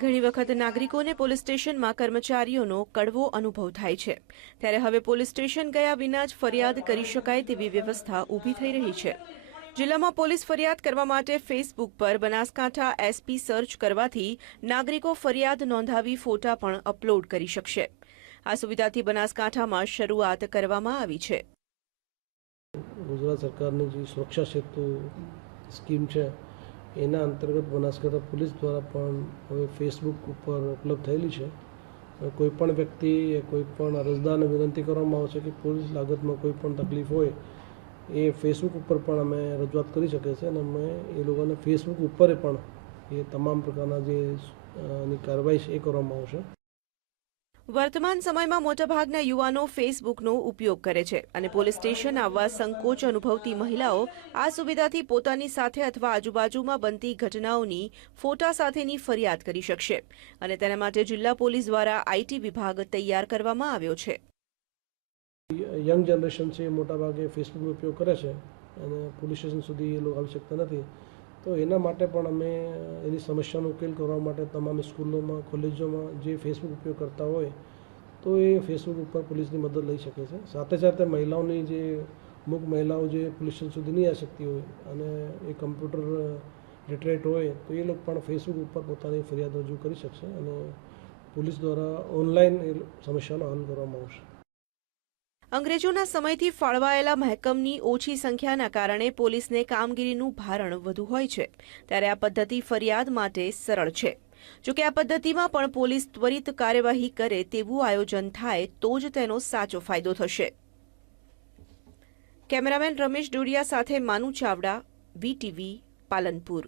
ઘણી વખત નાગરિકોને પોલીસ સ્ટેશનમાં કર્મચારીઓનો કડવો અનુભવ થાય છે, ત્યારે હવે પોલીસ સ્ટેશન ગયા વિના જ ફરિયાદ કરી શકાય તેવી વ્યવસ્થા ઊભી થઈ રહી છે। જિલ્લામાં પોલીસ ફરિયાદ કરવા માટે ફેસબુક પર બનાસકાંઠા એસપી સર્ચ કરવાથી નાગરિકો ફરિયાદ નોંધાવી ફોટા પણ અપલોડ કરી શકશે। આ સુવિધાથી બનાસકાંઠામાં શરૂઆત કરવામાં આવી છે। ગુજરાત સરકારની જે સુરક્ષા સેતુ સ્કીમ છે એના અંતર્ગત બનાસકાંઠા પોલીસ દ્વારા પણ હવે ફેસબુક ઉપર ઉપલબ્ધ થયેલી છે। કોઈપણ વ્યક્તિ કોઈપણ અરજદારને વિનંતી કરવામાં આવશે કે પોલીસ લાગતમાં કોઈ પણ તકલીફ હોય એ ફેસબુક ઉપર પણ અમે રજૂઆત કરી શકીએ છીએ અને અમે એ લોકોને ફેસબુક ઉપર પણ એ તમામ પ્રકારના જે કાર્યવાહી છે એ કરવામાં આવશે। વર્તમાન સમયમાં મોટાભાગના યુવાનો ફેસબુકનો ઉપયોગ કરે છે અને પોલીસ સ્ટેશન આવવા સંકોચ અનુભવતી મહિલાઓ આ સુવિધાથી પોતાની સાથે અથવા આજુબાજુમાં બનતી ઘટનાઓની ફોટા સાથેની ફરિયાદ કરી શકશે અને તેના માટે જિલ્લા પોલીસ દ્વારા આઈટી વિભાગ તૈયાર કરવામાં આવ્યો છે। યંગ જનરેશન છે મોટાભાગે ફેસબુકનો ઉપયોગ કરે છે અને પોલીસ સ્ટેશન સુધી એ લોકો આવી શકતા નથી, તો એના માટે પણ અમે એની સમસ્યાનો ઉકેલ કરવા માટે તમામ સ્કૂલોમાં કોલેજોમાં જે ફેસબુક ઉપયોગ કરતા હોય તો એ ફેસબુક ઉપર પોલીસની મદદ લઈ શકે છે। સાથે સાથે મહિલાઓની જે અમુક મહિલાઓ જે પોલીસ સ્ટેશન સુધી નહીં આવી શકતી હોય અને એ કમ્પ્યુટર લિટરેટ હોય તો એ લોકો પણ ફેસબુક ઉપર પોતાની ફરિયાદ રજૂ કરી શકશે અને પોલીસ દ્વારા ઓનલાઈન એ સમસ્યાનો હલ કરવામાં આવશે। અંગ્રેજોના સમયથી ફાળવાયેલા મહેકમની ઓછી સંખ્યાના કારણે પોલીસને કામગીરીનું ભારણ વધુ હોય છે, ત્યારે આ પદ્ધતિ ફરિયાદ માટે સરળ છે। જોકે આ પદ્ધતિમાં પણ પોલીસ ત્વરિત કાર્યવાહી કરે તેવું આયોજન થાય તો જ તેનો સાચો ફાયદો થશે। કેમેરામેન રમેશ ડોડિયા સાથે માનુ ચાવડા, વીટીવી, પાલનપુર।